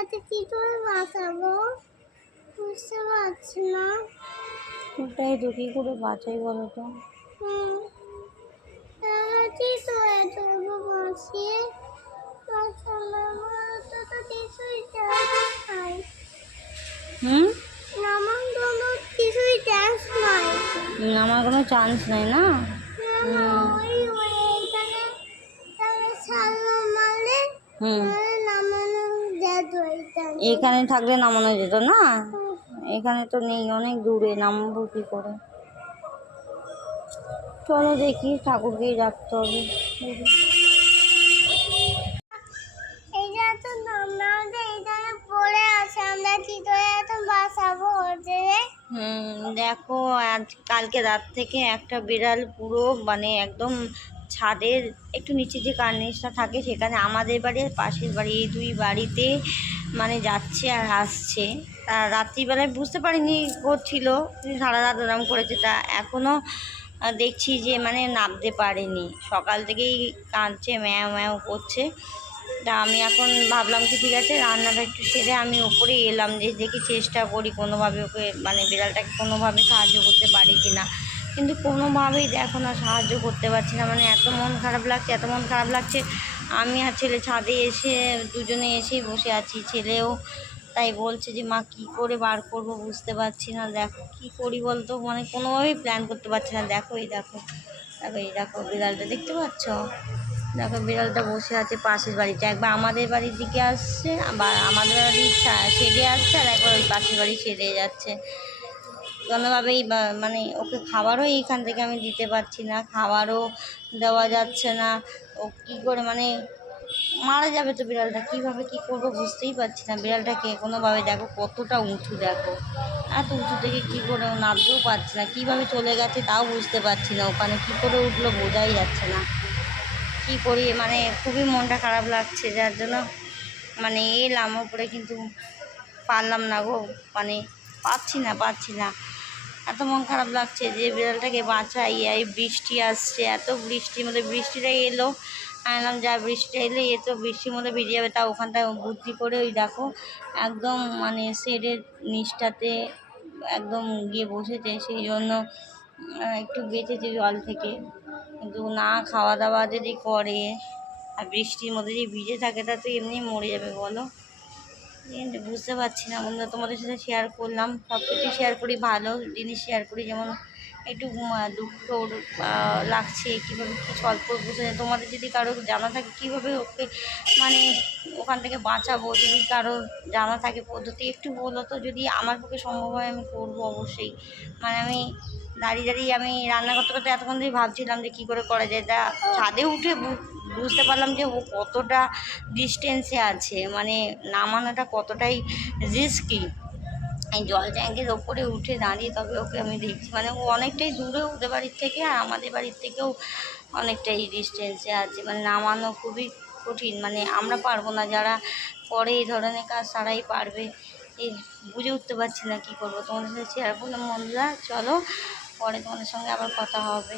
এটাতে কি করে বাঁচাবো বুঝতে পারছি না। ওটাই তো, কি করে বাঁচাই বলো তো। কি করে তুলবো বাঁচিয়ে তো কিছুই নাই। আমার কোনো কিছুই চান্স নাই। আমার কোনো চান্স নাই না। এখানে থাকলে নামানো যেত না, এখানে তো নেই, অনেক দূরে, নামবো কি করে। চলো দেখি, ঠাকুরকেই রাখতে হবে। দেখো আজ কালকে রাত থেকে একটা বিড়াল পুরো মানে একদম ছাদের একটু নিচে যে কার্নিশটা থাকে সেখানে, আমাদের বাড়ি আর পাশের বাড়ি, এই দুই বাড়িতে মানে যাচ্ছে আর আসছে। তা রাত্রিবেলায় বুঝতে পারিনি করছিল, সারা রাত ওরম করেছে। তা এখনও দেখছি যে মানে নামতে পারেনি, সকাল থেকেই কাঁদছে, ম্যাও ম্যাও করছে। তা আমি এখন ভাবলাম কি ঠিক আছে, রান্নাটা একটু সেরে আমি ওপরে এলাম, যে দেখি চেষ্টা করি কোনোভাবে ওকে মানে বিড়ালটাকে কোনোভাবে সাহায্য করতে পারি কি না। কিন্তু কোনোভাবেই দেখো না, সাহায্য করতে পারছি না। মানে এত মন খারাপ লাগছে, এত মন খারাপ লাগছে। আমি আর ছেলে ছাদে এসে দুজনে এসেই বসে আছি, ছেলেও তাই বলছে যে মা কী করে বার করবো বুঝতে পারছি না। দেখো কী করি বলতো, মানে কোনোভাবেই প্ল্যান করতে পারছি না। দেখো এই দেখো, দেখো এই দেখো বিড়ালটা দেখতে পাচ্ছ, দেখো বিড়ালটা বসে আছে পাশের বাড়িতে, একবার আমাদের বাড়ির দিকে আসছে, আবার আমাদের বাড়ির শেডে আসছে, আর একবার ওই পাশের বাড়ি শেডে যাচ্ছে। কোনোভাবেই মানে ওকে খাবারও এইখান থেকে আমি দিতে পারছি না, খাবারও দেওয়া যাচ্ছে না। ও কী করে মানে মারা যাবে তো বিড়ালটা, কীভাবে কী করবো বুঝতেই পারছি না। বিড়ালটাকে কোনোভাবে দেখো কতটা উঁচু, দেখো এত উঁচু থেকে কী করে ও নামতেও পারছে না, কীভাবে চলে গেছে তাও বুঝতে পারছি না, ওখানে কী করে উঠলো বোঝাই যাচ্ছে না। কী করি, মানে খুবই মনটা খারাপ লাগছে, যার জন্য মানে এলাম ওপরে, কিন্তু পারলাম না গো, মানে পারছি না। এত মন খারাপ লাগছে যে বিড়ালটাকে বাঁচাই। এই বৃষ্টি আসছে, এত বৃষ্টির মধ্যে, বৃষ্টিটাই এলো, আনলাম যা বৃষ্টিটা এলে এ তো বৃষ্টির মধ্যে ভিজে যাবে। তা ওখানটায় বুদ্ধি করে ওই দেখো একদম মানে শেডের নিচটাতে একদম গিয়ে বসেছে, সেই জন্য একটু বেঁচেছে জল থেকে। কিন্তু না খাওয়া দাওয়া যদি করে আর বৃষ্টির মধ্যে যদি ভিজে থাকে, তা তো এমনি মরে যাবে বলো। কিন্তু বুঝতে পারছি না বন্ধুরা, তোমাদের সাথে শেয়ার করলাম, সব কিছু শেয়ার করি, ভালো জিনিস শেয়ার করি, যেমন একটু দুঃখ লাগছে, কীভাবে কী সলভ করবো বুঝতে। তোমাদের যদি কারো জানা থাকে কীভাবে ওকে মানে ওখান থেকে বাঁচাবো, যদি কারো জানা থাকে পদ্ধতি একটু বলো তো, যদি আমার পক্ষে সম্ভব হয় আমি করবো অবশ্যই। মানে আমি দাঁড়িয়ে আমি রান্না করতে করতে এতক্ষণ ধরেই ভাবছিলাম যে কী করে করা যায়। তা ছাদে উঠে বুঝতে পারলাম যে ও কতটা ডিস্টেন্সে আছে, মানে নামানোটা কতটাই রিস্কি। এই জল ট্যাঙ্কের ওপরে উঠে দাঁড়িয়ে তবে ওকে আমি দেখছি, মানে ও অনেকটাই দূরে ওদের বাড়ির থেকে, আর আমাদের বাড়ির থেকেও অনেকটাই ডিস্টেন্সে আছে। মানে নামানো খুবই কঠিন, মানে আমরা পারবো না, যারা করে এই ধরনের কাজ তারাই পারবে। এই বুঝে উঠতে পারছি না কী করবো। তোমাদের সাথে শেয়ার করলাম বন্ধুরা, চলো পরে তোমাদের সঙ্গে আবার কথা হবে।